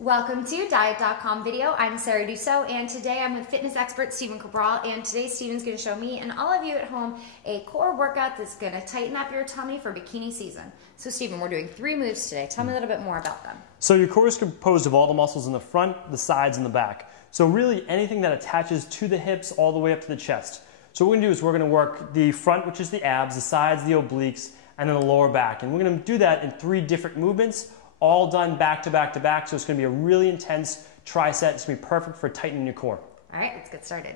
Welcome to Diet.com video. I'm Sarah Dussault, and today I'm with fitness expert Steven Cabral, and today Steven's going to show me and all of you at home a core workout that's going to tighten up your tummy for bikini season. So Steven, we're doing 3 moves today. Tell me a little bit more about them. So your core is composed of all the muscles in the front, the sides, and the back. So really anything that attaches to the hips all the way up to the chest. So what we're going to do is we're going to work the front, which is the abs, the sides, the obliques, and then the lower back. And we're going to do that in 3 different movements, all done back to back to back, so it's going to be a really intense tricep. It's going to be perfect for tightening your core. All right, let's get started.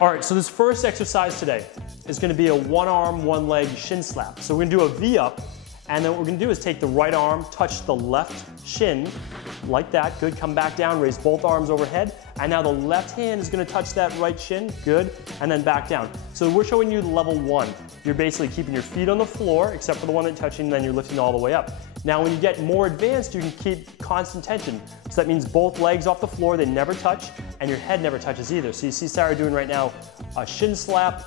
All right, so this first exercise today is going to be a one arm, one leg shin slap. So we're going to do a V up, and then what we're going to do is take the right arm, touch the left shin, like that, good, come back down, raise both arms overhead, and now the left hand is going to touch that right shin, good, and then back down. So we're showing you level 1. You're basically keeping your feet on the floor, except for the one that's touching, and then you're lifting all the way up. Now when you get more advanced, you can keep constant tension. So that means both legs off the floor, they never touch, and your head never touches either. So you see Sarah doing right now a shin slap,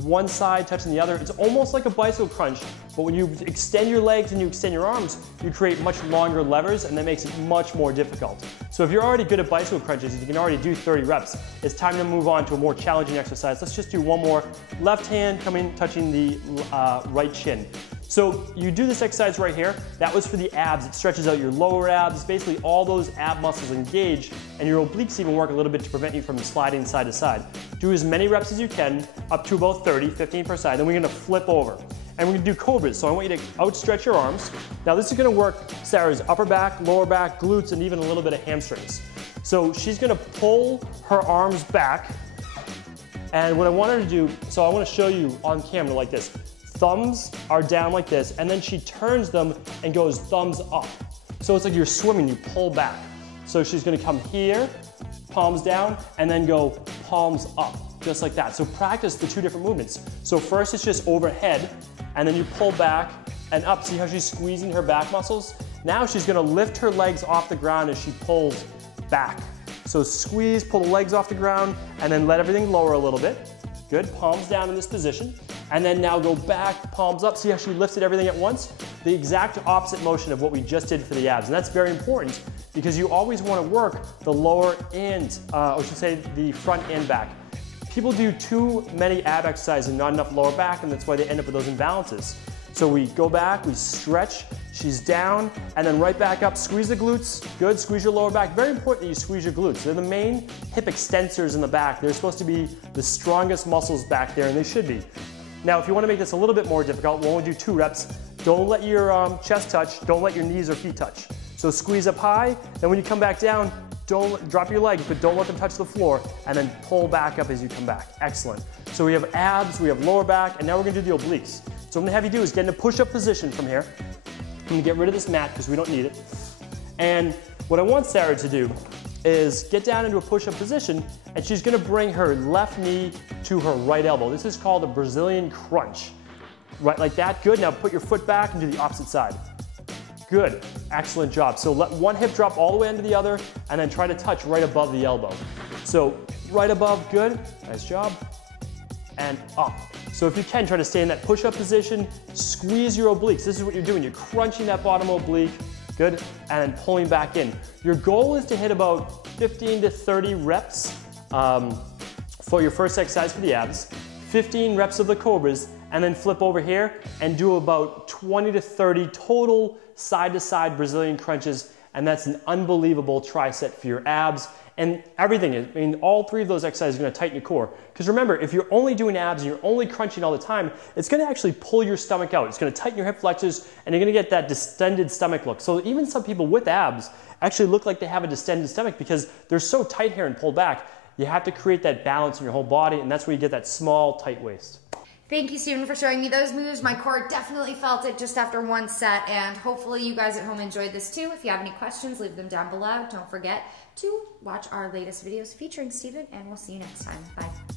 one side touching the other. It's almost like a bicycle crunch, but when you extend your legs and you extend your arms, you create much longer levers, and that makes it much more difficult. So if you're already good at bicycle crunches, you can already do 30 reps. It's time to move on to a more challenging exercise. Let's just do one more. Left hand coming, touching the right shin. So you do this exercise right here. That was for the abs. It stretches out your lower abs. Basically all those ab muscles engage, and your obliques even work a little bit to prevent you from sliding side to side. Do as many reps as you can, up to about 30, 15 per side. Then we're gonna flip over. And we're gonna do cobras. So I want you to outstretch your arms. Now this is gonna work Sarah's upper back, lower back, glutes, and even a little bit of hamstrings. So she's gonna pull her arms back. And what I want her to do, so I wanna show you on camera like this. Thumbs are down like this, and then she turns them and goes thumbs up. So it's like you're swimming, you pull back. So she's gonna come here, palms down, and then go palms up, just like that. So practice the 2 different movements. So first it's just overhead, and then you pull back and up. See how she's squeezing her back muscles? Now she's gonna lift her legs off the ground as she pulls back. So squeeze, pull the legs off the ground, and then let everything lower a little bit. Good, palms down in this position. And then now go back, palms up. See how she lifted everything at once? The exact opposite motion of what we just did for the abs. And that's very important because you always want to work the lower and, I should say the front and back. People do too many ab exercises and not enough lower back, and that's why they end up with those imbalances. So we go back, we stretch, she's down, and then right back up, squeeze the glutes, good, squeeze your lower back. Very important that you squeeze your glutes. They're the main hip extensors in the back. They're supposed to be the strongest muscles back there, and they should be. Now, if you want to make this a little bit more difficult, we'll only do 2 reps. Don't let your chest touch, don't let your knees or feet touch. So squeeze up high, then when you come back down, don't drop your legs, but don't let them touch the floor, and then pull back up as you come back. Excellent. So we have abs, we have lower back, and now we're going to do the obliques. So what I'm going to have you do is get in a push-up position from here. I'm going to get rid of this mat because we don't need it. And what I want Sarah to do is get down into a push-up position, and she's going to bring her left knee to her right elbow. This is called a Brazilian crunch. Right like that, good. Now put your foot back and do the opposite side. Good, excellent job. So let one hip drop all the way into the other, and then try to touch right above the elbow. So right above, good, nice job, and up. So if you can, try to stay in that push-up position, squeeze your obliques. This is what you're doing, you're crunching that bottom oblique, good, and then pulling back in. Your goal is to hit about 15 to 30 reps for your first exercise for the abs, 15 reps of the cobras, and then flip over here and do about 20 to 30 total side-to-side Brazilian crunches, and that's an unbelievable tricep for your abs. And everything, I mean, all 3 of those exercises are going to tighten your core. Because remember, if you're only doing abs and you're only crunching all the time, it's going to actually pull your stomach out. It's going to tighten your hip flexors, and you're going to get that distended stomach look. So even some people with abs actually look like they have a distended stomach because they're so tight here and pulled back. You have to create that balance in your whole body, and that's where you get that small, tight waist. Thank you, Steven, for showing me those moves. My core definitely felt it just after 1 set, and hopefully you guys at home enjoyed this too. If you have any questions, leave them down below. Don't forget to watch our latest videos featuring Steven, and we'll see you next time. Bye.